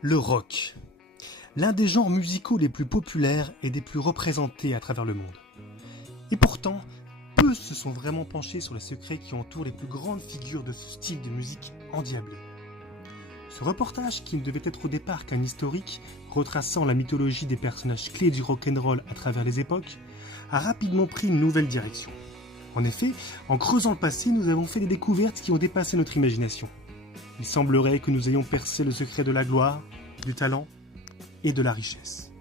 Le rock, l'un des genres musicaux les plus populaires et des plus représentés à travers le monde. Et pourtant, peu se sont vraiment penchés sur les secrets qui entourent les plus grandes figures de ce style de musique endiablé. Ce reportage, qui ne devait être au départ qu'un historique, retraçant la mythologie des personnages clés du rock'n'roll à travers les époques, a rapidement pris une nouvelle direction. En effet, en creusant le passé, nous avons fait des découvertes qui ont dépassé notre imagination. Il semblerait que nous ayons percé le secret de la gloire, du talent et de la richesse.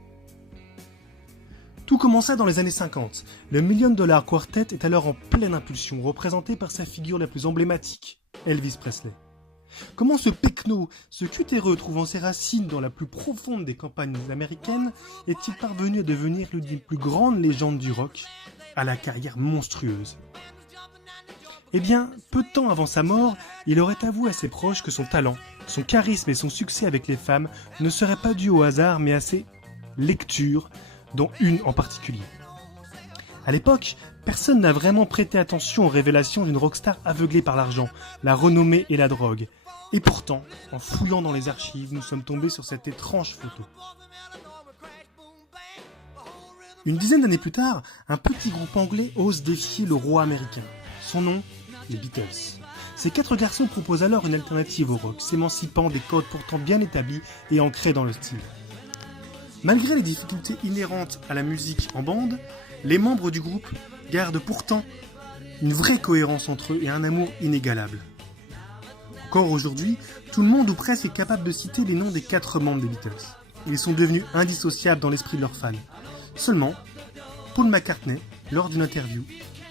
Tout commença dans les années 50. Le Million Dollar Quartet est alors en pleine impulsion, représenté par sa figure la plus emblématique, Elvis Presley. Comment ce pecno, ce cutéreux trouvant ses racines dans la plus profonde des campagnes américaines, est-il parvenu à devenir l'une des plus grandes légendes du rock, à la carrière monstrueuse ? Eh bien, peu de temps avant sa mort, il aurait avoué à ses proches que son talent, son charisme et son succès avec les femmes ne seraient pas dus au hasard mais à ses lectures, dont une en particulier. À l'époque, personne n'a vraiment prêté attention aux révélations d'une rockstar aveuglée par l'argent, la renommée et la drogue. Et pourtant, en fouillant dans les archives, nous sommes tombés sur cette étrange photo. Une dizaine d'années plus tard, un petit groupe anglais ose défier le roi américain. Son nom, les Beatles. Ces 4 garçons proposent alors une alternative au rock, s'émancipant des codes pourtant bien établis et ancrés dans le style. Malgré les difficultés inhérentes à la musique en bande, les membres du groupe gardent pourtant une vraie cohérence entre eux et un amour inégalable. Encore aujourd'hui, tout le monde ou presque est capable de citer les noms des 4 membres des Beatles. Ils sont devenus indissociables dans l'esprit de leurs fans. Seulement, Paul McCartney, lors d'une interview,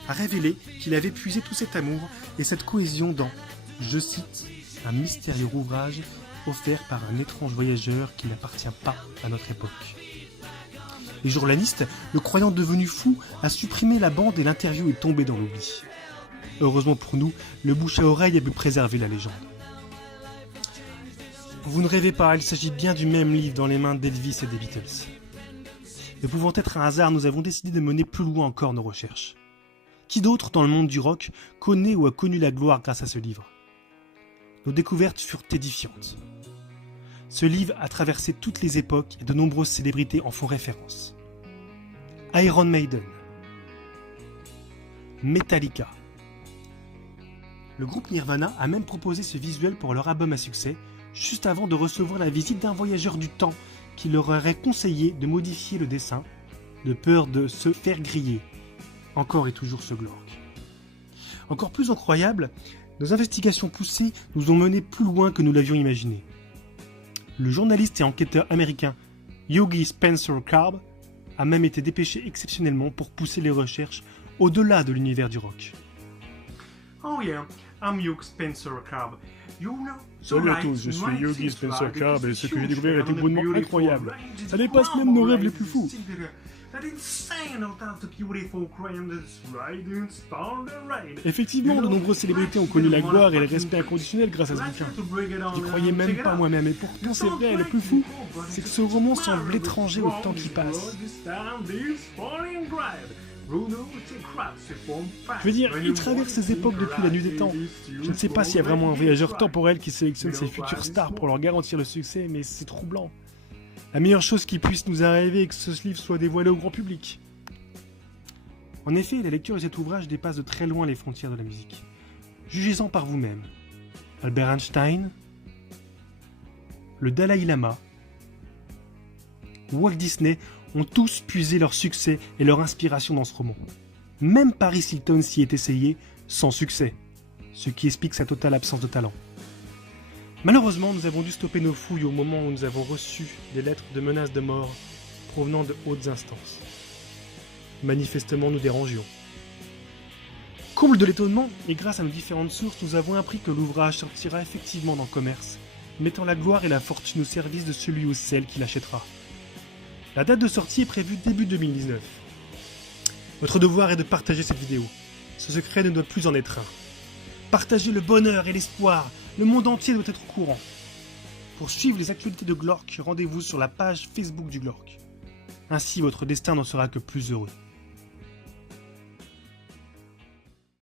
a révélé qu'il avait puisé tout cet amour et cette cohésion dans, je cite, un mystérieux ouvrage offert par un étrange voyageur qui n'appartient pas à notre époque. Les journalistes, le croyant devenu fou, a supprimé la bande et l'interview est tombée dans l'oubli. Heureusement pour nous, le bouche à oreille a pu préserver la légende. Vous ne rêvez pas, il s'agit bien du même livre dans les mains d'Elvis et des Beatles. Ne pouvant être un hasard, nous avons décidé de mener plus loin encore nos recherches. Qui d'autre dans le monde du rock connaît ou a connu la gloire grâce à ce livre ? Nos découvertes furent édifiantes. Ce livre a traversé toutes les époques et de nombreuses célébrités en font référence. Iron Maiden, Metallica. Le groupe Nirvana a même proposé ce visuel pour leur album à succès, juste avant de recevoir la visite d'un voyageur du temps qui leur aurait conseillé de modifier le dessin, de peur de se faire griller. Encore et toujours ce glauque. Encore plus incroyable, nos investigations poussées nous ont menés plus loin que nous l'avions imaginé. Le journaliste et enquêteur américain Yogi Spencer Carb a même été dépêché exceptionnellement pour pousser les recherches au-delà de l'univers du rock. Oh yeah, I'm Yogi Spencer Carb. Salut à tous, je suis Yogi Spencer Carb et ce que j'ai découvert est complètement incroyable. Ça dépasse même nos rêves les plus fous. Effectivement, de nombreuses célébrités ont connu la gloire et le respect inconditionnel grâce à ce bouquin. J'y croyais même pas moi-même, et pourtant c'est vrai, et le plus fou, c'est que ce roman semble étranger au temps qui passe. Je veux dire, il traverse ces époques depuis la nuit des temps. Je ne sais pas s'il y a vraiment un voyageur temporel qui sélectionne ses futures stars pour leur garantir le succès, mais c'est troublant. La meilleure chose qui puisse nous arriver est que ce livre soit dévoilé au grand public. En effet, la lecture de cet ouvrage dépasse de très loin les frontières de la musique. Jugez-en par vous-même. Albert Einstein, le Dalai Lama, Walt Disney ont tous puisé leur succès et leur inspiration dans ce roman. Même Paris Hilton s'y est essayé sans succès, ce qui explique sa totale absence de talent. Malheureusement, nous avons dû stopper nos fouilles au moment où nous avons reçu des lettres de menaces de mort provenant de hautes instances. Manifestement, nous dérangions. Comble de l'étonnement, et grâce à nos différentes sources, nous avons appris que l'ouvrage sortira effectivement dans le commerce, mettant la gloire et la fortune au service de celui ou celle qui l'achètera. La date de sortie est prévue début 2019. Votre devoir est de partager cette vidéo. Ce secret ne doit plus en être un. Partagez le bonheur et l'espoir. Le monde entier doit être au courant. Pour suivre les actualités de Glork, rendez-vous sur la page Facebook du Glork. Ainsi, votre destin n'en sera que plus heureux.